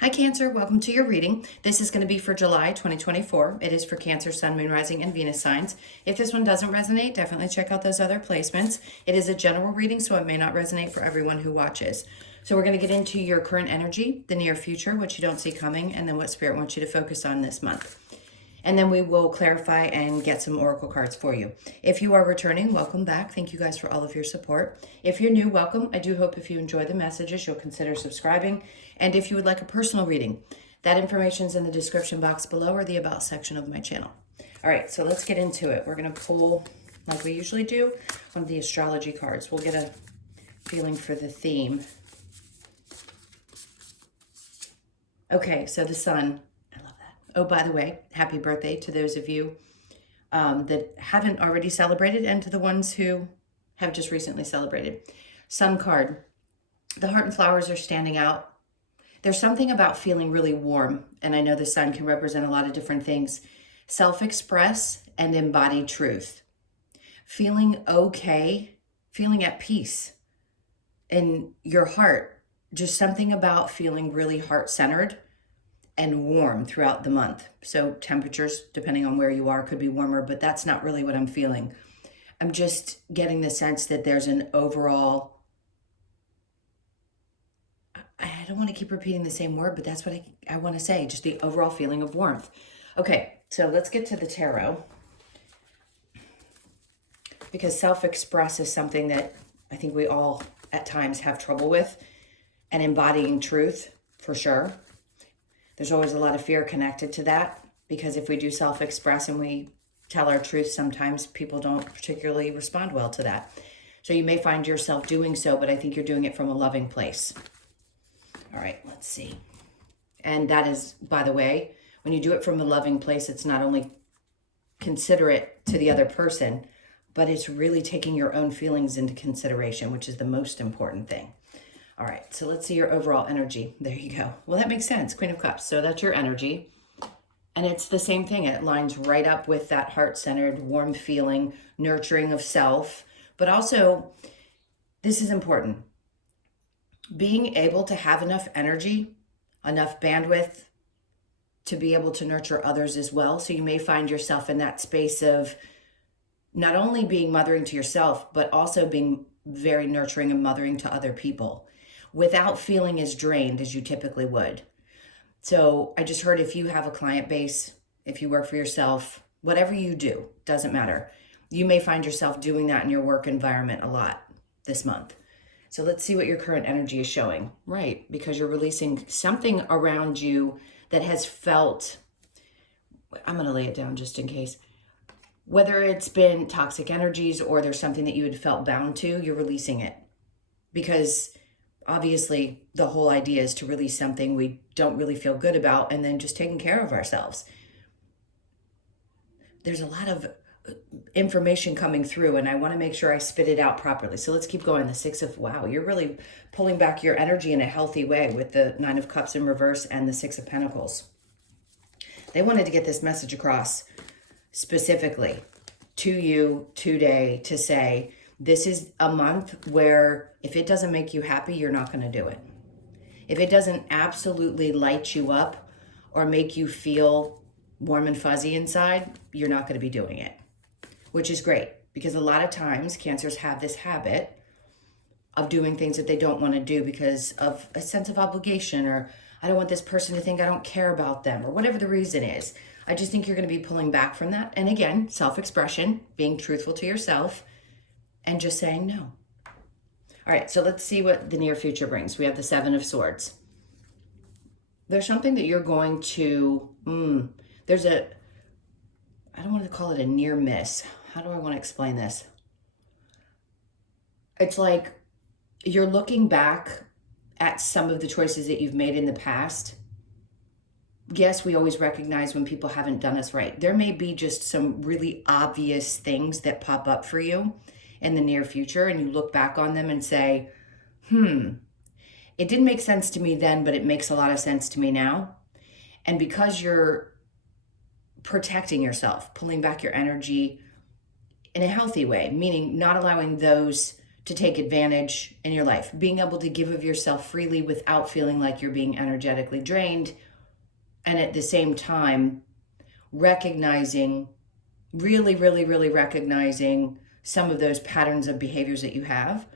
Hi Cancer, welcome to your reading. This is going to be for July 2024. It is for Cancer, Sun, Moon, Rising, and Venus signs. If this one doesn't resonate, definitely check out those other placements. It is a general reading, so it may not resonate for everyone who watches. So we're going to get into your current energy, the near future, what you don't see coming, and then what Spirit wants you to focus on this month. And then we will clarify and get some oracle cards for you. If you are returning, welcome back. Thank you guys for all of your support. If you're new, welcome. I do hope if you enjoy the messages, you'll consider subscribing. And if you would like a personal reading, that information is in the description box below or the About section of my channel. All right, so let's get into it. We're going to pull, like we usually do, one of the astrology cards. We'll get a feeling for the theme. Okay, so the sun. Oh, by the way, happy birthday to those of you that haven't already celebrated and to the ones who have just recently celebrated. Sun card. The heart and flowers are standing out. There's something about feeling really warm, and I know the sun can represent a lot of different things. Self-express and embody truth. Feeling okay, feeling at peace in your heart. Just something about feeling really heart-centered and warm throughout the month. So temperatures, depending on where you are, could be warmer, but that's not really what I'm feeling. I'm just getting the sense that there's an overall, I don't want to keep repeating the same word, but that's what I want to say, just the overall feeling of warmth. Okay, so let's get to the tarot. Because self-express is something that I think we all at times have trouble with, and embodying truth, for sure. There's always a lot of fear connected to that, because if we do self-express and we tell our truth, sometimes people don't particularly respond well to that. So you may find yourself doing so, but I think you're doing it from a loving place. All right, let's see. And that is, by the way, when you do it from a loving place, it's not only considerate to the other person, but it's really taking your own feelings into consideration, which is the most important thing. All right, so let's see your overall energy. There you go. Well, that makes sense. Queen of Cups. So that's your energy. And it's the same thing. It lines right up with that heart-centered, warm feeling, nurturing of self. But also, this is important. Being able to have enough energy, enough bandwidth to be able to nurture others as well. So you may find yourself in that space of not only being mothering to yourself, but also being very nurturing and mothering to other people, without feeling as drained as you typically would. So I just heard, if you have a client base, if you work for yourself, whatever you do, doesn't matter. You may find yourself doing that in your work environment a lot this month. So let's see what your current energy is showing. Right, because you're releasing something around you that has felt, I'm going to lay it down just in case. Whether it's been toxic energies or there's something that you had felt bound to, you're releasing it. Because obviously, the whole idea is to release something we don't really feel good about and then just taking care of ourselves. There's a lot of information coming through, and I want to make sure I spit it out properly. So let's keep going. The Six of, wow, you're really pulling back your energy in a healthy way with the Nine of Cups in reverse and the Six of Pentacles. They wanted to get this message across specifically to you today, to say, this is a month where if it doesn't make you happy, you're not going to do it. If it doesn't absolutely light you up or make you feel warm and fuzzy inside, you're not going to be doing it, which is great, because a lot of times Cancers have this habit of doing things that they don't want to do because of a sense of obligation, or I don't want this person to think I don't care about them, or whatever the reason is. I just think you're going to be pulling back from that. And again, self-expression, being truthful to yourself, and just saying no. All right, so let's see what the near future brings. We have the Seven of Swords. There's something that you're going to, I don't want to call it a near miss. How do I want to explain this? It's like you're looking back at some of the choices that you've made in the past. Yes, we always recognize when people haven't done us right. There may be just some really obvious things that pop up for you in the near future, and you look back on them and say, it didn't make sense to me then, but it makes a lot of sense to me now. And because you're protecting yourself, pulling back your energy in a healthy way, meaning not allowing those to take advantage in your life, being able to give of yourself freely without feeling like you're being energetically drained. And at the same time, recognizing, really, really, really recognizing some of those patterns of behaviors that you have.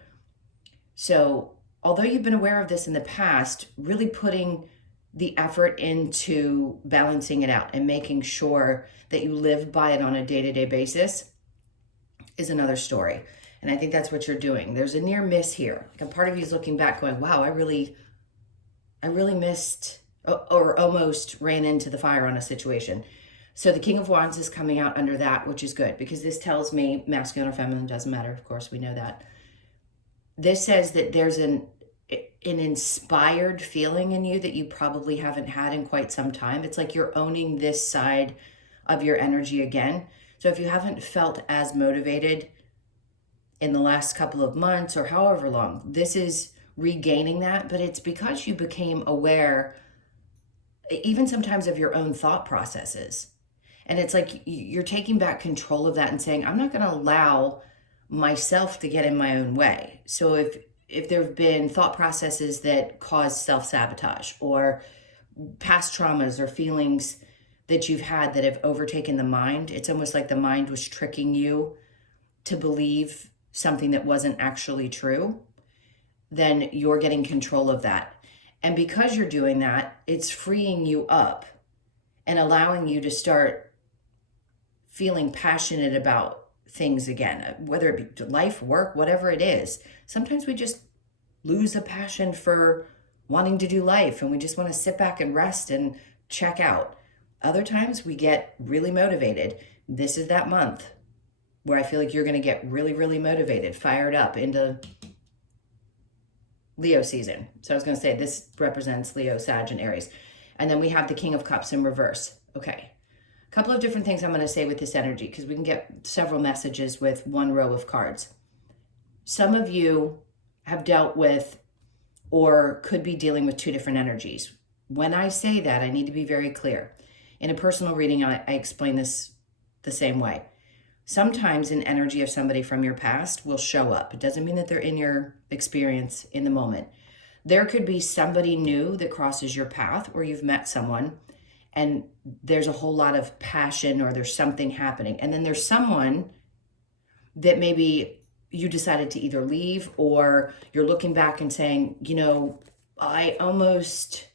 So although you've been aware of this in the past, really putting the effort into balancing it out and making sure that you live by it on a day-to-day basis is another story. And I think that's what you're doing. There's a near miss here. Like a part of you is looking back going, wow, I really missed or almost ran into the fire on a situation. So the King of Wands is coming out under that, which is good because this tells me masculine or feminine, doesn't matter. Of course, we know that. This says that there's an inspired feeling in you that you probably haven't had in quite some time. It's like you're owning this side of your energy again. So if you haven't felt as motivated in the last couple of months or however long, this is regaining that, but it's because you became aware even sometimes of your own thought processes. And it's like you're taking back control of that and saying, I'm not going to allow myself to get in my own way. So if there have been thought processes that cause self-sabotage or past traumas or feelings that you've had that have overtaken the mind, it's almost like the mind was tricking you to believe something that wasn't actually true, then you're getting control of that. And because you're doing that, it's freeing you up and allowing you to start feeling passionate about things again, whether it be life, work, whatever it is. Sometimes we just lose a passion for wanting to do life and we just want to sit back and rest and check out. Other times we get really motivated. This is that month where I feel like you're going to get really, really motivated, fired up into Leo season. So I was going to say this represents Leo, Sag, and Aries. And then we have the King of Cups in reverse. Okay. A couple of different things I'm going to say with this energy because we can get several messages with one row of cards. Some of you have dealt with or could be dealing with two different energies. When I say that, I need to be very clear. In a personal reading, I explain this the same way. Sometimes an energy of somebody from your past will show up. It doesn't mean that they're in your experience in the moment. There could be somebody new that crosses your path or you've met someone and there's a whole lot of passion or there's something happening. And then there's someone that maybe you decided to either leave or you're looking back and saying, you know, I almost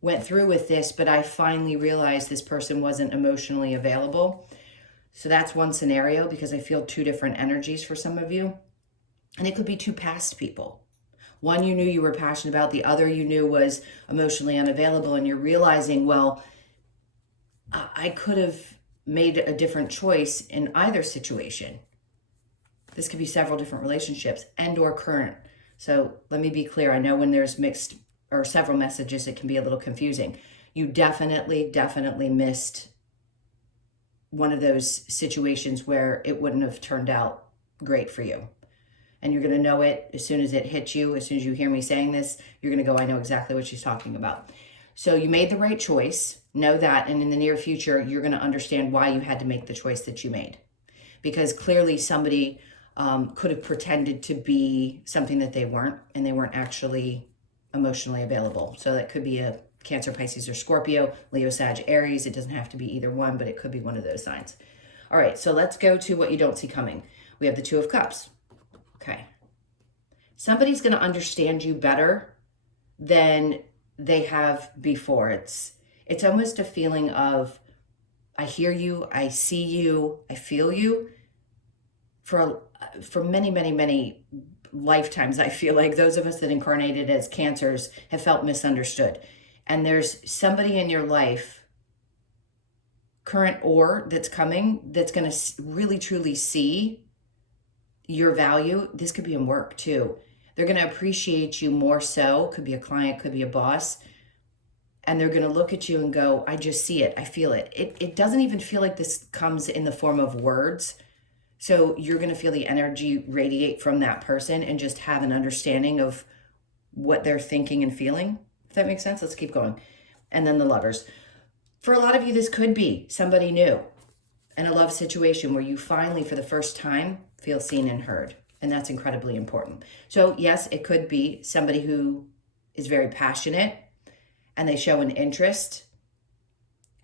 went through with this, but I finally realized this person wasn't emotionally available. So that's one scenario because I feel two different energies for some of you. And it could be two past people. One you knew you were passionate about, the other you knew was emotionally unavailable, and you're realizing, well, I could have made a different choice in either situation. This could be several different relationships and or current. So let me be clear. I know when there's mixed or several messages, it can be a little confusing. You definitely missed one of those situations where it wouldn't have turned out great for you. And you're going to know it as soon as it hits you. As soon as you hear me saying this, you're going to go, I know exactly what she's talking about. So you made the right choice. Know that. And in the near future, you're going to understand why you had to make the choice that you made. Because clearly somebody could have pretended to be something that they weren't, and they weren't actually emotionally available. So that could be a Cancer, Pisces, or Scorpio, Leo, Sag, Aries. It doesn't have to be either one, but it could be one of those signs. All right, so let's go to what you don't see coming. We have the Two of Cups. Okay. Somebody's going to understand you better than they have before. It's almost a feeling of, I hear you, I see you, I feel you. For many lifetimes, I feel like those of us that incarnated as Cancers have felt misunderstood. And there's somebody in your life, current or that's coming, that's going to really truly see your value. This could be in work too. They're going to appreciate you more so. Could be a client, could be a boss. And they're going to look at you and go, I just see it. I feel it. It doesn't even feel like this comes in the form of words. So you're going to feel the energy radiate from that person and just have an understanding of what they're thinking and feeling. If that makes sense, let's keep going. And then the Lovers. For a lot of you, this could be somebody new in a love situation where you finally, for the first time, feel seen and heard. And that's incredibly important. So yes, it could be somebody who is very passionate and they show an interest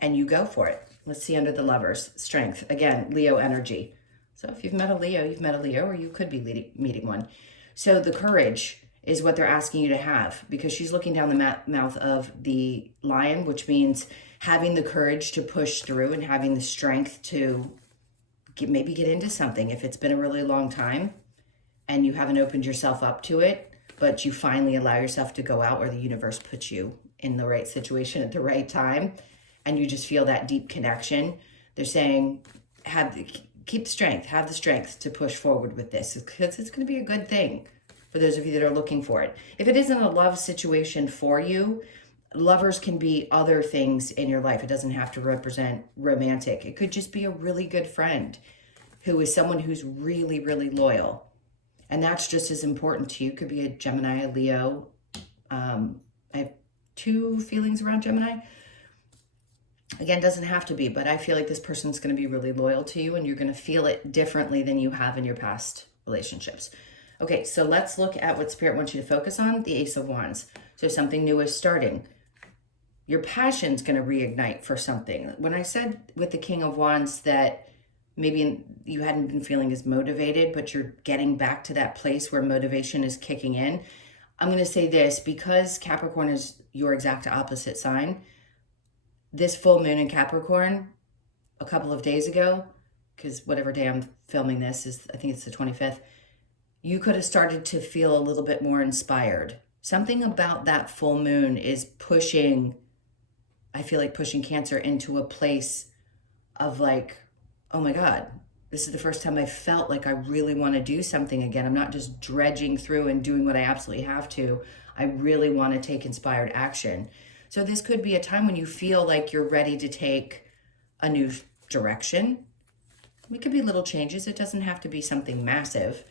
and you go for it. Let's see under the Lovers. Strength. Again, Leo energy. So if you've met a Leo, you've met a Leo, or you could be meeting one. So the courage is what they're asking you to have, because she's looking down the mouth of the Lion, which means having the courage to push through and having the strength to maybe get into something if it's been a really long time and you haven't opened yourself up to it, but you finally allow yourself to go out, or the universe puts you in the right situation at the right time, and you just feel that deep connection. They're saying, keep the strength, have the strength to push forward with this, because it's going to be a good thing for those of you that are looking for it. If it isn't a love situation for you, Lovers can be other things in your life. It doesn't have to represent romantic. It could just be a really good friend who is someone who's really, really loyal. And that's just as important to you. It could be a Gemini, a Leo. I have 2 feelings around Gemini. Again, doesn't have to be, but I feel like this person's going to be really loyal to you, and you're going to feel it differently than you have in your past relationships. Okay, so let's look at what Spirit wants you to focus on, the Ace of Wands. So something new is starting. Your passion's going to reignite for something. When I said with the King of Wands that maybe you hadn't been feeling as motivated, but you're getting back to that place where motivation is kicking in, I'm going to say this, because Capricorn is your exact opposite sign. This full moon in Capricorn a couple of days ago, because whatever day I'm filming this is, I think it's the 25th, you could have started to feel a little bit more inspired. Something about that full moon is pushing, I feel like pushing Cancer into a place of like, oh my God, this is the first time I felt like I really want to do something again. I'm not just dredging through and doing what I absolutely have to. I really want to take inspired action. So this could be a time when you feel like you're ready to take a new direction. It could be little changes. It doesn't have to be something massive,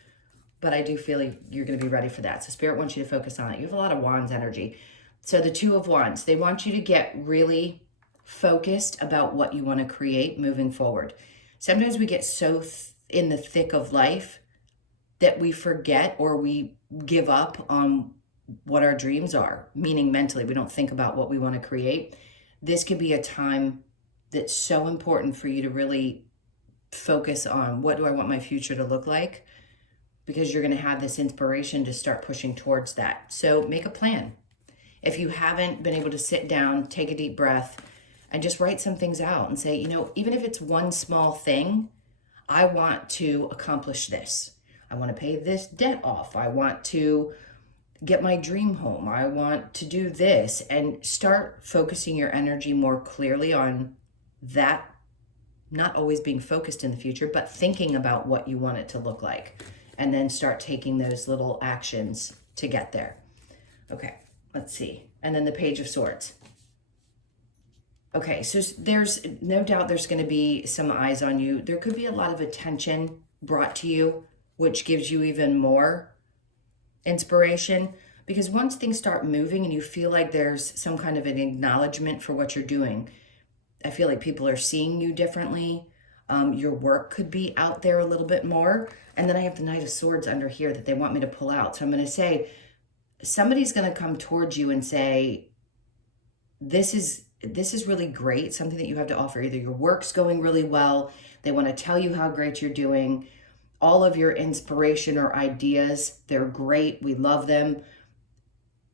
but I do feel like you're going to be ready for that. So Spirit wants you to focus on it. You have a lot of Wands energy. So the 2 of Wands, they want you to get really focused about what you want to create moving forward. Sometimes we get so in the thick of life that we forget or we give up on what our dreams are, meaning mentally, we don't think about what we want to create. This could be a time that's so important for you to really focus on, what do I want my future to look like? Because you're going to have this inspiration to start pushing towards that. So make a plan. If you haven't been able to sit down, take a deep breath, and just write some things out and say, even if it's one small thing, I want to accomplish this. I want to pay this debt off. I want to get my dream home. I want to do this, and start focusing your energy more clearly on that, not always being focused in the future, but thinking about what you want it to look like, and then start taking those little actions to get there. Okay, let's see. And then the Page of Swords. Okay, so there's no doubt there's going to be some eyes on you. There could be a lot of attention brought to you, which gives you even more inspiration, because once things start moving and you feel like there's some kind of an acknowledgement for what you're doing, I feel like people are seeing you differently. Your work could be out there a little bit more. And then I have the Knight of Swords under here that they want me to pull out. So I'm going to say, somebody's going to come towards you and say, this is really great, something that you have to offer. Either your work's going really well, they want to tell you how great you're doing, all of your inspiration or ideas, they're great, we love them.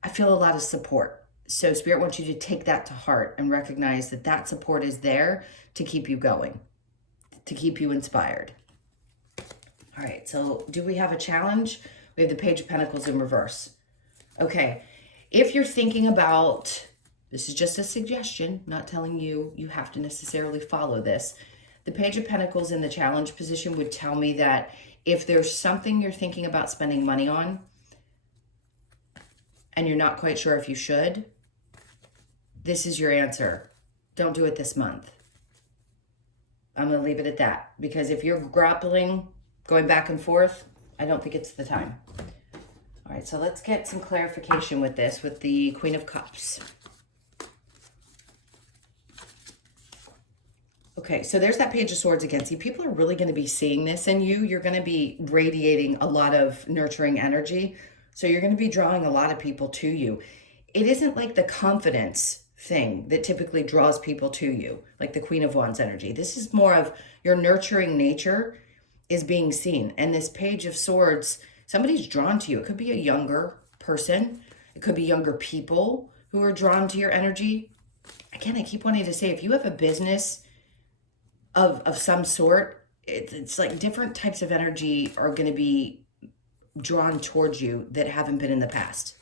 I feel a lot of support. So Spirit wants you to take that to heart and recognize that that support is there to keep you going, to keep you inspired. All right, so do we have a challenge? We have the Page of Pentacles in reverse. Okay, if you're thinking about, this is just a suggestion, not telling you you have to necessarily follow this. The Page of Pentacles in the challenge position would tell me that if there's something you're thinking about spending money on and you're not quite sure if you should, this is your answer. Don't do it this month. I'm going to leave it at that, because if you're grappling, going back and forth, I don't think it's the time. All right, so let's get some clarification with this, with the Queen of Cups. Okay, so there's that Page of Swords again. See, people are really going to be seeing this in you. You're going to be radiating a lot of nurturing energy. So you're going to be drawing a lot of people to you. It isn't like the confidence thing that typically draws people to you, like the Queen of Wands energy. This is more of your nurturing nature is being seen. And this Page of Swords, somebody's drawn to you. It could be a younger person. It could be younger people who are drawn to your energy. Again, I keep wanting to say, if you have a business of some sort, it's like different types of energy are going to be drawn towards you that haven't been in the past.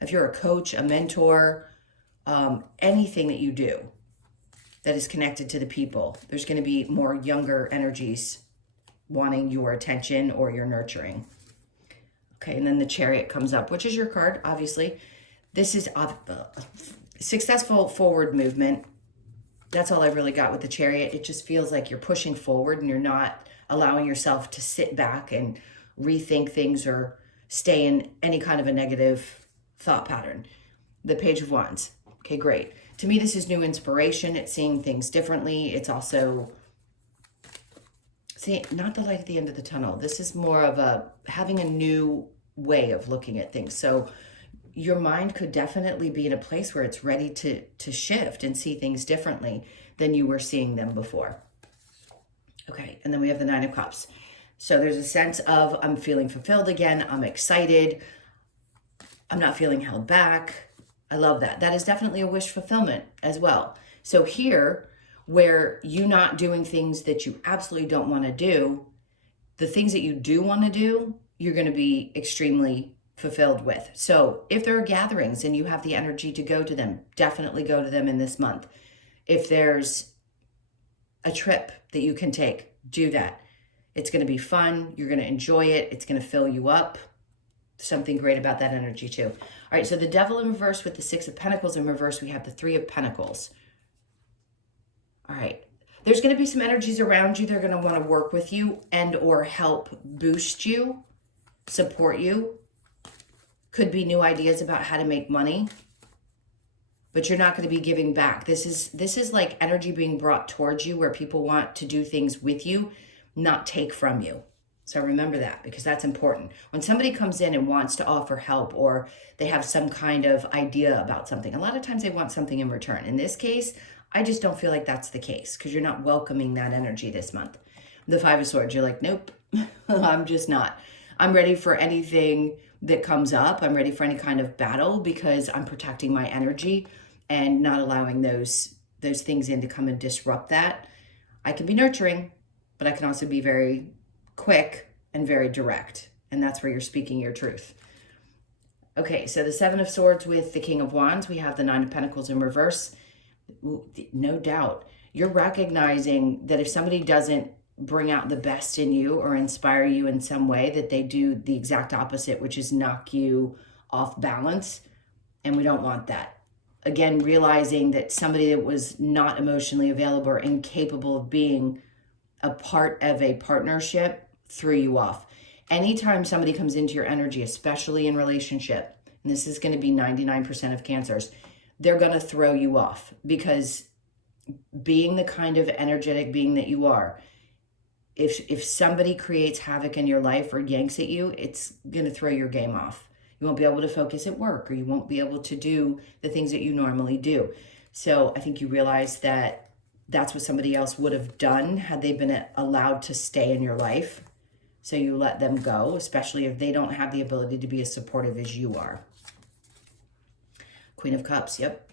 If you're a coach, a mentor, anything that you do that is connected to the people, there's going to be more younger energies wanting your attention or your nurturing. Okay, and then the Chariot comes up, which is your card, obviously. This is successful forward movement. That's all I really got with the Chariot. It just feels like you're pushing forward and you're not allowing yourself to sit back and rethink things or stay in any kind of a negative thought pattern. The Page of Wands. Okay, great. To me, this is new inspiration. It's seeing things differently. It's also, see, not the light at the end of the tunnel. This is more of having a new way of looking at things. So your mind could definitely be in a place where it's ready to shift and see things differently than you were seeing them before. Okay, and then we have the Nine of Cups. So there's a sense of, I'm feeling fulfilled again. I'm excited. I'm not feeling held back. I love that. That is definitely a wish fulfillment as well. So here, where you're not doing things that you absolutely don't want to do, the things that you do want to do, you're going to be extremely fulfilled with. So if there are gatherings and you have the energy to go to them, definitely go to them in this month. If there's a trip that you can take, do that. It's going to be fun. You're going to enjoy it. It's going to fill you up. Something great about that energy too. All right, so the Devil in reverse with the Six of Pentacles in reverse, we have the Three of Pentacles. All right, there's going to be some energies around you. They're going to want to work with you and or help boost you, support you. Could be new ideas about how to make money, but you're not going to be giving back. This is like energy being brought towards you where people want to do things with you, not take from you. So remember that, because that's important. When somebody comes in and wants to offer help or they have some kind of idea about something, a lot of times they want something in return. In this case, I just don't feel like that's the case because you're not welcoming that energy this month. The Five of Swords, you're like, nope, I'm just not. I'm ready for anything that comes up. I'm ready for any kind of battle because I'm protecting my energy and not allowing those things in to come and disrupt that. I can be nurturing, but I can also be very quick and very direct. And that's where you're speaking your truth. Okay, so the Seven of Swords with the King of Wands, we have the Nine of Pentacles in reverse. No doubt. You're recognizing that if somebody doesn't bring out the best in you or inspire you in some way, that they do the exact opposite, which is knock you off balance. And we don't want that. Again, realizing that somebody that was not emotionally available or incapable of being a part of a partnership threw you off. Anytime somebody comes into your energy, especially in relationship, and this is going to be 99% of Cancers, they're going to throw you off because being the kind of energetic being that you are, if somebody creates havoc in your life or yanks at you, it's going to throw your game off. You won't be able to focus at work, or you won't be able to do the things that you normally do. So I think you realize that that's what somebody else would have done had they been allowed to stay in your life. So you let them go, especially if they don't have the ability to be as supportive as you are. Queen of Cups, yep.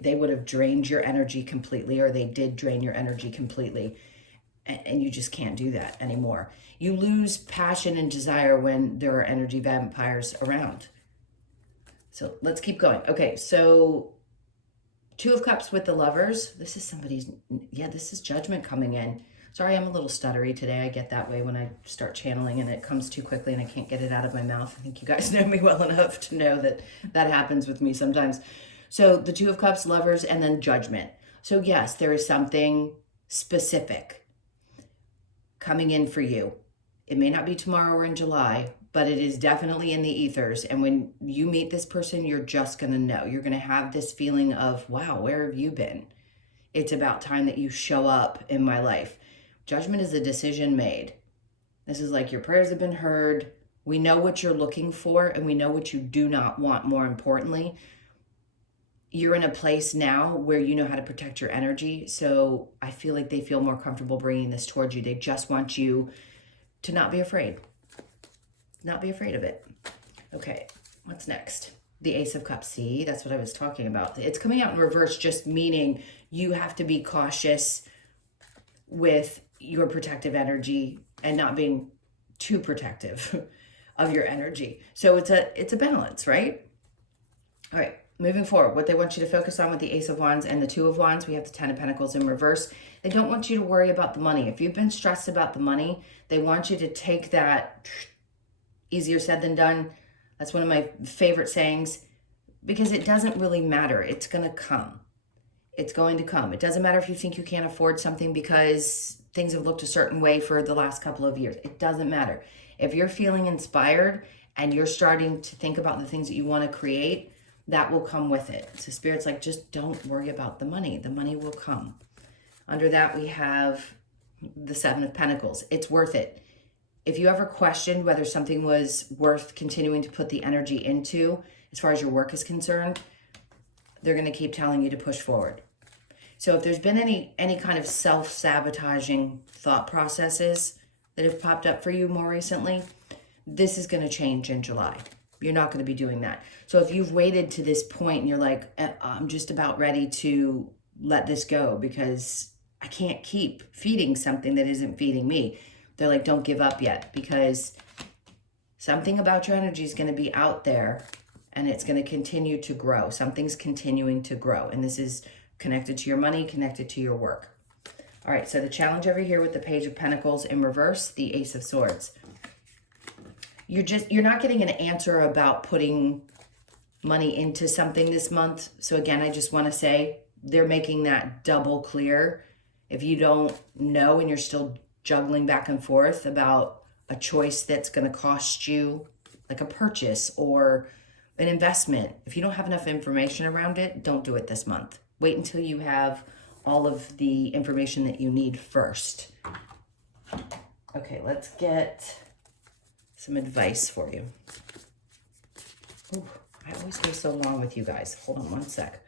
They would have drained your energy completely, or they did drain your energy completely. And you just can't do that anymore. You lose passion and desire when there are energy vampires around. So let's keep going. Okay, so Two of Cups with the Lovers. This is somebody's, this is judgment coming in. Sorry, I'm a little stuttery today. I get that way when I start channeling and it comes too quickly and I can't get it out of my mouth. I think you guys know me well enough to know that that happens with me sometimes. So the Two of Cups, Lovers, and then Judgment. So yes, there is something specific coming in for you. It may not be tomorrow or in July, but it is definitely in the ethers. And when you meet this person, you're just going to know. You're going to have this feeling of, wow, where have you been? It's about time that you show up in my life. Judgment is a decision made. This is like your prayers have been heard. We know what you're looking for and we know what you do not want. More importantly, you're in a place now where you know how to protect your energy. So I feel like they feel more comfortable bringing this towards you. They just want you to not be afraid. Not be afraid of it. Okay, what's next? The Ace of Cups. See, that's what I was talking about. It's coming out in reverse, just meaning you have to be cautious with your protective energy and not being too protective of your energy. So it's a balance, right? All right, moving forward, what they want you to focus on with the Ace of Wands and the Two of Wands, we have the Ten of Pentacles in reverse. They don't want you to worry about the money. If you've been stressed about the money, they want you to take that, easier said than done. That's one of my favorite sayings, because it doesn't really matter. It's going to come. It's going to come. It doesn't matter if you think you can't afford something because things have looked a certain way for the last couple of years. It doesn't matter. If you're feeling inspired and you're starting to think about the things that you want to create, that will come with it. So Spirit's like, just don't worry about the money. The money will come. Under that, we have the Seven of Pentacles. It's worth it. If you ever questioned whether something was worth continuing to put the energy into, as far as your work is concerned, they're going to keep telling you to push forward. So if there's been any kind of self-sabotaging thought processes that have popped up for you more recently, this is going to change in July. You're not going to be doing that. So if you've waited to this point and you're like, I'm just about ready to let this go because I can't keep feeding something that isn't feeding me, they're like, don't give up yet, because something about your energy is going to be out there and it's going to continue to grow. Something's continuing to grow. And this is connected to your money, connected to your work. All right, so the challenge over here with the Page of Pentacles in reverse, the Ace of Swords. You're not getting an answer about putting money into something this month. So again, I just want to say they're making that double clear. If you don't know and you're still juggling back and forth about a choice that's going to cost you, like a purchase or an investment, if you don't have enough information around it, don't do it this month. Wait until you have all of the information that you need first. Okay, let's get some advice for you. Ooh, I always go so long with you guys. Hold on one sec.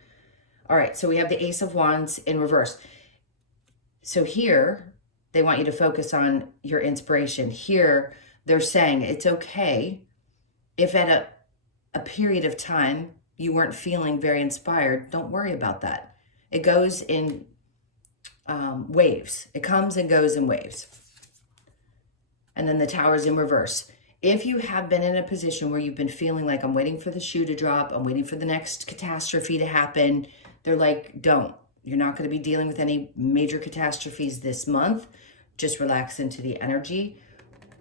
All right, so we have the Ace of Wands in reverse. So here, they want you to focus on your inspiration. Here, they're saying it's okay if at a period of time you weren't feeling very inspired. Don't worry about that. It goes in waves. It comes and goes in waves. And then the Tower's in reverse. If you have been in a position where you've been feeling like, I'm waiting for the shoe to drop, I'm waiting for the next catastrophe to happen, they're like, don't. You're not going to be dealing with any major catastrophes this month. Just relax into the energy,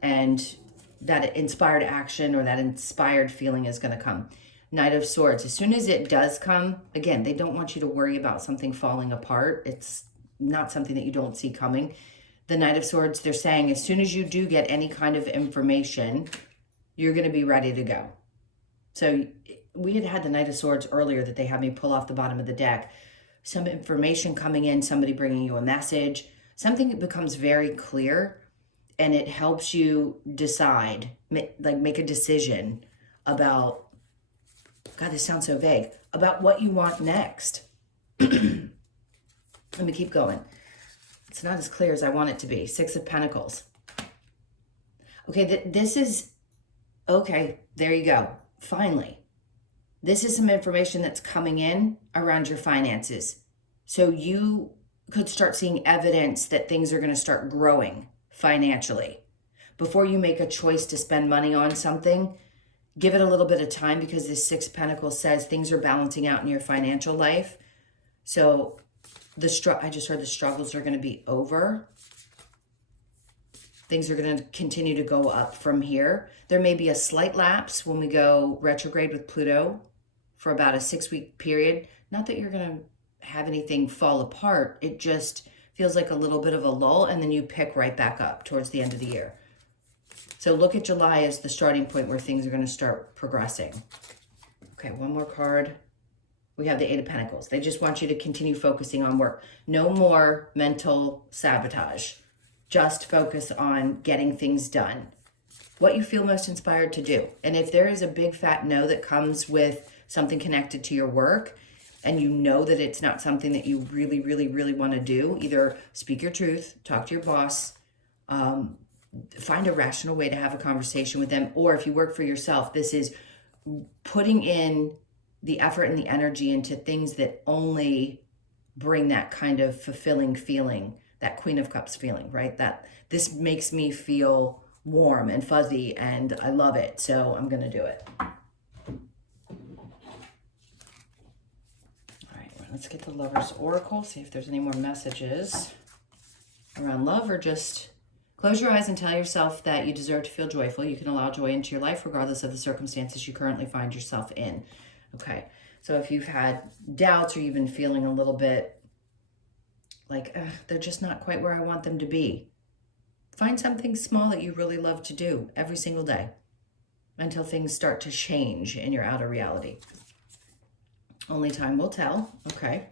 and that inspired action or that inspired feeling is going to come. Knight of Swords. As soon as it does come, again, they don't want you to worry about something falling apart. It's not something that you don't see coming. The Knight of Swords, they're saying as soon as you do get any kind of information, you're going to be ready to go. So we had the Knight of Swords earlier that they had me pull off the bottom of the deck. Some information coming in, somebody bringing you a message, something that becomes very clear, and it helps you decide, like make a decision about, God, this sounds so vague, about what you want next. Let me keep going. It's not as clear as I want it to be. Six of Pentacles. Okay, this is, okay, there you go. Finally. This is some information that's coming in around your finances. So you could start seeing evidence that things are going to start growing financially. Before you make a choice to spend money on something, give it a little bit of time, because this Six of Pentacles says things are balancing out in your financial life. So I just heard the struggles are going to be over. Things are going to continue to go up from here. There may be a slight lapse when we go retrograde with Pluto for about a 6-week period. Not that you're going to have anything fall apart. It just feels like a little bit of a lull, and then you pick right back up towards the end of the year. So look at July as the starting point where things are going to start progressing. Okay, one more card. We have the Eight of Pentacles. They just want you to continue focusing on work. No more mental sabotage. Just focus on getting things done. What you feel most inspired to do. And if there is a big fat no that comes with something connected to your work, and you know that it's not something that you really, really, really want to do, either speak your truth, talk to your boss, find a rational way to have a conversation with them. Or if you work for yourself, this is putting in the effort and the energy into things that only bring that kind of fulfilling feeling, that Queen of Cups feeling, right? That this makes me feel warm and fuzzy and I love it, so I'm going to do it. All right, let's get the Lover's Oracle, see if there's any more messages around love, or just close your eyes and tell yourself that you deserve to feel joyful. You can allow joy into your life regardless of the circumstances you currently find yourself in. Okay, so if you've had doubts or you've been feeling a little bit like, they're just not quite where I want them to be, find something small that you really love to do every single day until things start to change in your outer reality. Only time will tell, okay?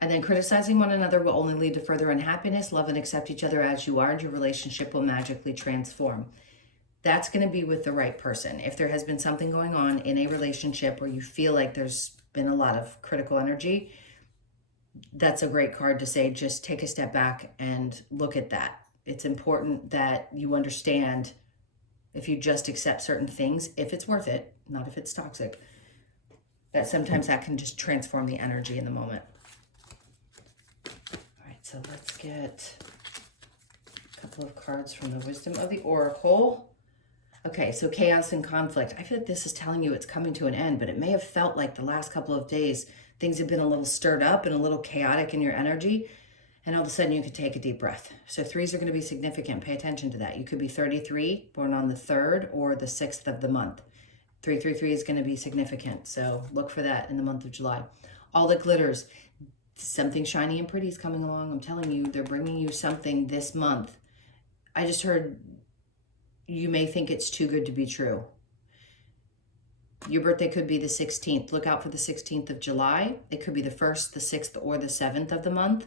And then criticizing one another will only lead to further unhappiness. Love and accept each other as you are, and your relationship will magically transform. That's going to be with the right person. If there has been something going on in a relationship where you feel like there's been a lot of critical energy, that's a great card to say, just take a step back and look at that. It's important that you understand, if you just accept certain things, if it's worth it, not if it's toxic, that sometimes that can just transform the energy in the moment. All right, so let's get a couple of cards from the Wisdom of the Oracle. Okay, so chaos and conflict. I feel like this is telling you it's coming to an end, but it may have felt like the last couple of days things have been a little stirred up and a little chaotic in your energy, and all of a sudden you could take a deep breath. So 3s are going to be significant. Pay attention to that. You could be 33, born on the 3rd or the 6th of the month. 333 is going to be significant, so look for that in the month of July. All that glitters. Something shiny and pretty is coming along. I'm telling you, they're bringing you something this month. I just heard you may think it's too good to be true. Your birthday could be the 16th. Look out for the 16th of July. It could be the 1st, the 6th, or the 7th of the month.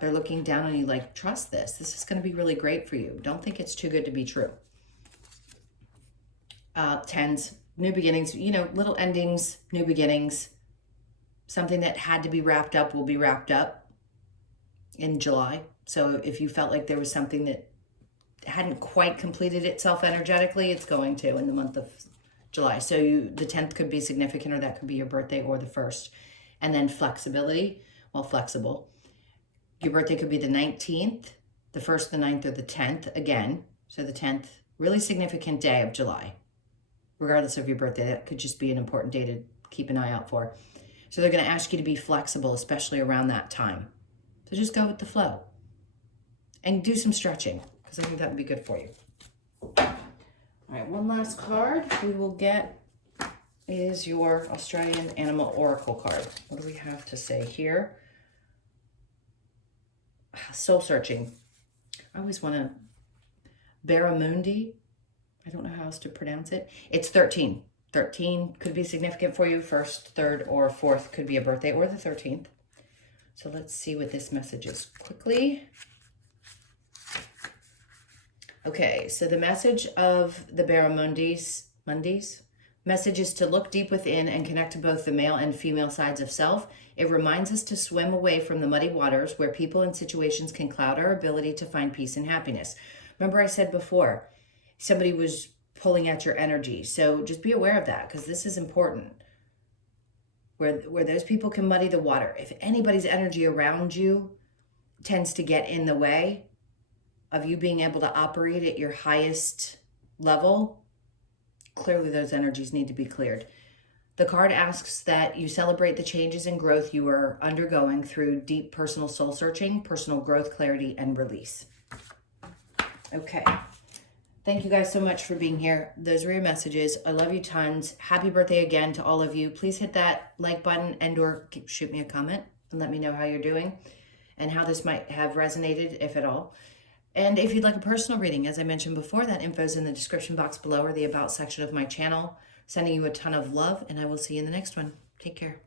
They're looking down on you like, trust this. This is going to be really great for you. Don't think it's too good to be true. 10s, new beginnings, you know, little endings, new beginnings. Something that had to be wrapped up will be wrapped up in July. So if you felt like there was something that hadn't quite completed itself energetically, it's going to in the month of July. So the 10th could be significant, or that could be your birthday, or the 1st. And then flexibility, well, flexible. Your birthday could be the 19th, the 1st, the 9th, or the 10th again. So the 10th, really significant day of July. Regardless of your birthday, that could just be an important day to keep an eye out for. So they're going to ask you to be flexible, especially around that time. So just go with the flow. And do some stretching, because I think that would be good for you. All right, one last card we will get is your Australian Animal Oracle card. What do we have to say here? Soul searching. I always want to... Barramundi. I don't know how else to pronounce it. It's 13. 13 could be significant for you. 1st, 3rd, or 4th could be a birthday, or the 13th. So let's see what this message is quickly. Okay, so the message of the Barramundis message is to look deep within and connect to both the male and female sides of self. It reminds us to swim away from the muddy waters where people and situations can cloud our ability to find peace and happiness. Remember I said before, somebody was pulling at your energy. So just be aware of that, because this is important. Where those people can muddy the water. If anybody's energy around you tends to get in the way of you being able to operate at your highest level, clearly those energies need to be cleared. The card asks that you celebrate the changes and growth you are undergoing through deep personal soul searching, personal growth, clarity, and release. Okay. Thank you guys so much for being here. Those are your messages. I love you tons. Happy birthday again to all of you. Please hit that like button and or shoot me a comment and let me know how you're doing and how this might have resonated, if at all. And if you'd like a personal reading, as I mentioned before, that info is in the description box below or the About section of my channel. Sending you a ton of love, and I will see you in the next one. Take care.